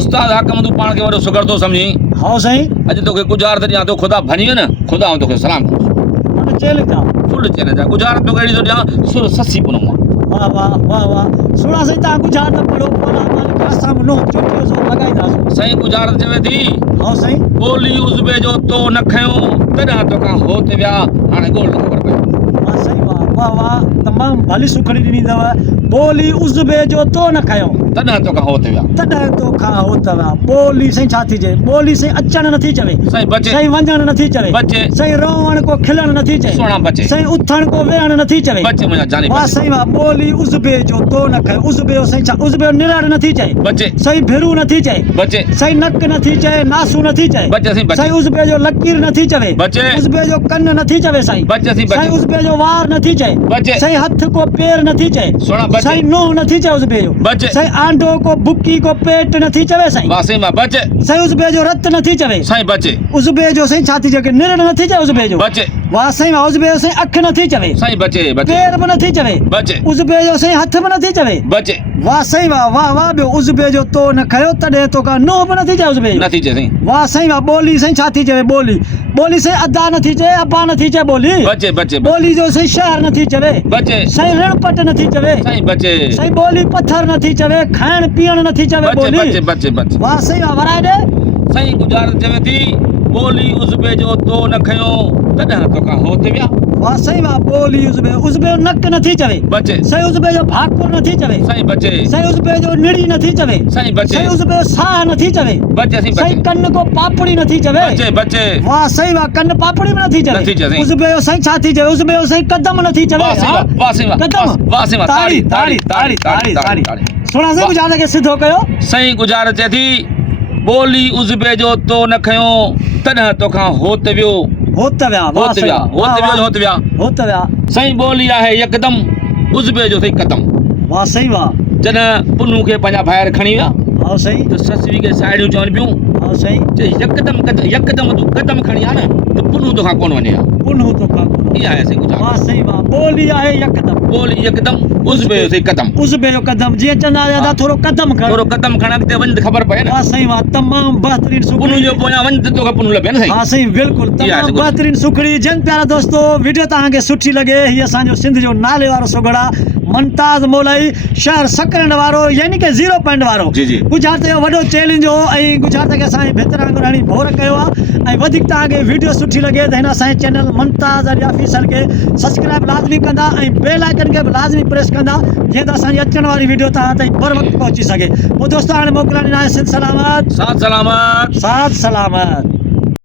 उस्ताद हाकम तू पाण खे वॾो सुगड़तो समझी हाँ साईं अॼु तोखे गुज़ार त ॾियां तो ख़ुदा भनी न ख़ुदा ऐं तोखे सलाम माना चेल था फुल चैन जा गुज़ार तोखे अहिड़ी थो ॾियां सुर ससी पुनो वाह वाह वाह वाह सुणा साईं तव्हां गुज़ार त पढ़ो पोला मालिक असां नो चोटियो सो लॻाईंदासीं साईं गुज़ार चवे थी हाँ साईं ॿोली उज़बे जो तो न खयो तॾहिं तोखां हो ते विया हाणे ॻोल्ह ख़बर पई वाह साईं वाह वाह वाह तमामु भली सुखड़ी ॾिनी अथव ॿोली उज़बे जो तो न खयो तॾहिं तोखां हो ते विया तॾहिं तोखां हो अथव ॿोली साईं छा थी चए ॿोली साईं अचणु नथी चवे साईं बचे साईं वञणु नथी चवे बचे साईं रोवण को खिलणु नथी चए सोना बचे साईं उथण को वेहणु नथी चवे बचे मुंहिंजा जानी वाह बचे साईं वाह ॿोली उज़बे जो तो न खयो उज़बे जो साईं छा उज़बे जो निराड़ नथी चए बचे साईं भिरू नथी चए बचे साईं नक नथी चए नासू नथी चए बचे साईं बचे साईं उज़बे जो लकीर नथी चवे बचे उज़बे जो कन नथी चवे साईं बचे साईं साईं बचे उज़बे जो वार नथी चए बचे साईं हथ को पैर नथी चए सोना बचे साईं नोह नथी चए उज़बे जो बचे साईं आंडो को बुक्की को पेट नथी चवे साईं वाह साईं वाह बचे साईं उज़बे जो रत नथी चवे साईं बचे उज़बे जो साईं छा थी चए निरड़ नथी चए उज़बे जो बचे वाह साईं वाह उज़बे जो साईं अख नथी चवे साईं बचे बचे पैर बि नथी चवे बचे उज़बे जो साईं हथ बि नथी चवे बचे वाह साईं वाह वाह वाह ॿियो उज़बे जो तो न खयो तॾहिं तोखां नोह बि नथी चए उज़बे जो नथी चए साईं वाह साईं वाह ॿोली साईं छा थी चवे ॿोली ॿोली साईं अदा नथी चए अबा नथी चए ॿोली बचे बचे ॿोली जो साईं शहर नथी चवे बचे साईं रणपट नथी चवे साईं बचे साईं ॿोली पत्थर नथी चवे खाइण पीअण नथी चवे बचे ॿोली बचे बचे बचे वाह साईं वाह वराए ॾे साईं गुज़ार चवे थी ॿोली उज़बे जो तो न खयो तॾहिं तोखां हो ते विया वाह साईं वाह ॿोली उज़बे उज़बे जो नक नथी चवे बचे साईं उज़बे जो भाकुर नथी चवे साईं बचे साईं उज़बे जो निड़ी नथी चवे साईं बचे साईं उज़बे जो साह नथी चवे बचे साईं साईं बचे कन को पापड़ी नथी चवे बचे बचे वाह साईं वाह कन पापड़ी में नथी चवे नथी चवे। उज़बे जो साईं छा थी चवे उज़बे जो साईं कदम नथी चवे वाह साईं वाह वाह साईं वाह कदम वाह साईं वाह ताड़ी ताड़ी ताड़ी ताड़ी ताड़ी सुणा साईं गुज़ार खे सिधो कयो साईं गुज़ार चए थी ॿोली उज़बे जो तो न खयो तॾहिं तोखां हो ते वियो हो त विया हो ते विया हो ते वियो हो ते विया हो त विया साईं ॿोली आहे यकदम उज़बे जो साईं कदम वाह साईं वाह जॾहिं पुनू खे पंहिंजा ॿाहिरि खणी विया हाँ साईं त ससवी खे साहेड़ियूं चवनि पियूं हाँ साईं चई यकदम तूं कदम खणी आ न त पुनू तोखां कोन वञे हा पुनू तो का इहा आहे साईं गुज़ार वाह साईं वाह ॿोली आहे यकदम ॿोली यकदम उज़बे जो साईं कदम उज़बे जो कदम जीअं चवंदा दादा थोरो कदम खण थोरो कदम खण अॻिते वञ त ख़बर पए न वाह साईं वाह तमामु बहितरीन पुनू सुखड़ी जो पोयां वञ त तोखे पुनू लभे न साईं हाँ साईं बिल्कुलु इहा आहे तमामु सुखड़ी। बहितरीन सुखड़ी जन प्यारा दोस्तो वीडियो तव्हांखे सुठी लॻे हीअ असांजो सिंध जो नाले वारो सुगड़ा मुमताज़ मोलाई शहर सकरंड वारो यानी कि 0 पॉइंट वारो जी जी गुजरात जो वॾो चैलेंज हो ऐं गुजरात खे असांजे भितर वांगुरु हाणे भोर कयो आहे ऐं वधीक तव्हांखे वीडियो सुठी लॻे त हिन असांजे चैनल मुमताज़ अली ऑफिसर खे सब्सक्राइब लाज़मी कंदा ऐं बेल आइकन खे बि लाज़मी प्रेस कंदा जीअं त असांजी अचण वारी वीडियो तव्हां ताईं बर वक़्तु पहुची सघे पोइ दोस्तो हाणे मोकिलण आहे सिंध सलामत साथ सलामत साथ सलामत